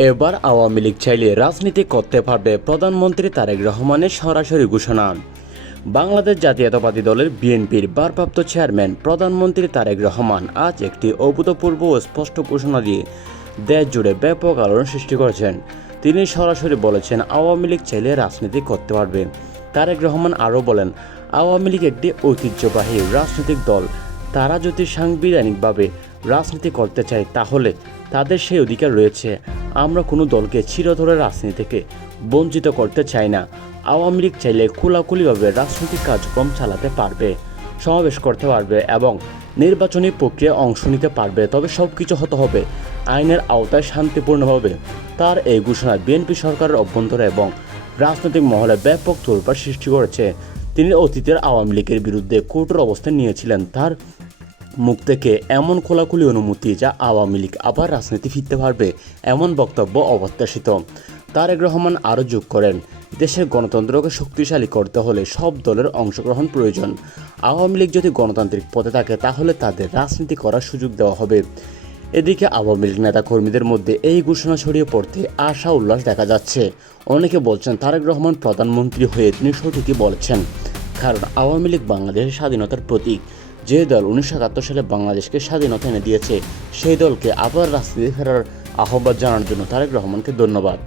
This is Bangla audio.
এবার আওয়ামী লীগ চাইলে রাজনীতি করতে পারবে, প্রধানমন্ত্রী তারেক রহমানের সরাসরি ঘোষণা। বাংলাদেশ জাতীয়তাবাদী দলের বিএনপির ভারপ্রাপ্ত চেয়ারম্যান প্রধানমন্ত্রী তারেক রহমান আজ একটি অভূতপূর্ব ও স্পষ্ট ঘোষণা দিয়ে দেশ জুড়ে ব্যাপক আলোড়ন সৃষ্টি করেছেন। তিনি সরাসরি বলেছেন, আওয়ামী লীগ চাইলে রাজনীতি করতে পারবে। তারেক রহমান আরও বলেন, আওয়ামী লীগ একটি ঐতিহ্যবাহী রাজনৈতিক দল। তারা যদি সাংবিধানিকভাবে রাজনীতি করতে চায় তাহলে তাদের সেই অধিকার রয়েছে। আমরা কোনো দলকে চিরতরে রাজনীতি থেকে বঞ্চিত করতে চাই না। আওয়ামী লীগ চাইলে খোলাখুলিভাবে রাজনৈতিক কার্যক্রম চালাতে পারবে, সমাবেশ করতে পারবে এবং নির্বাচনী প্রক্রিয়ায় অংশ নিতে পারবে, তবে সব কিছু হতে হবে আইনের আওতায় শান্তিপূর্ণভাবে। তার এই ঘোষণা বিএনপি সরকারের অভ্যন্তরে এবং রাজনৈতিক মহলে ব্যাপক তোলপাড় সৃষ্টি করেছে। তিনি অতীতের আওয়ামী লীগের বিরুদ্ধে কঠোর অবস্থান নিয়েছিলেন। তার মুখ থেকে এমন খোলাখুলি অনুমতি যা আওয়ামী লীগ আবার রাজনীতি ফিরতে পারবে, এমন বক্তব্য অপ্রত্যাশিত। তারেক রহমান আরও যোগ করেন, দেশের গণতন্ত্রকে শক্তিশালী করতে হলে সব দলের অংশগ্রহণ প্রয়োজন। আওয়ামী লীগ যদি গণতান্ত্রিক পথে থাকে তাহলে তাদের রাজনীতি করার সুযোগ দেওয়া হবে। এদিকে আওয়ামী লীগ নেতাকর্মীদের মধ্যে এই ঘোষণা ছড়িয়ে পড়তে আশা উল্লাস দেখা যাচ্ছে। অনেকে বলছেন, তারেক রহমান প্রধানমন্ত্রী হয়ে তিনি সঠিকই বলেছেন, কারণ আওয়ামী লীগ বাংলাদেশের স্বাধীনতার প্রতীক। যে দল 1971 সালে বাংলাদেশকে স্বাধীনতা এনে দিয়েছে, সেই দলকে আবার রাজনীতি ফেরার আহ্বান জানানোর জন্য তারেক রহমানকে ধন্যবাদ।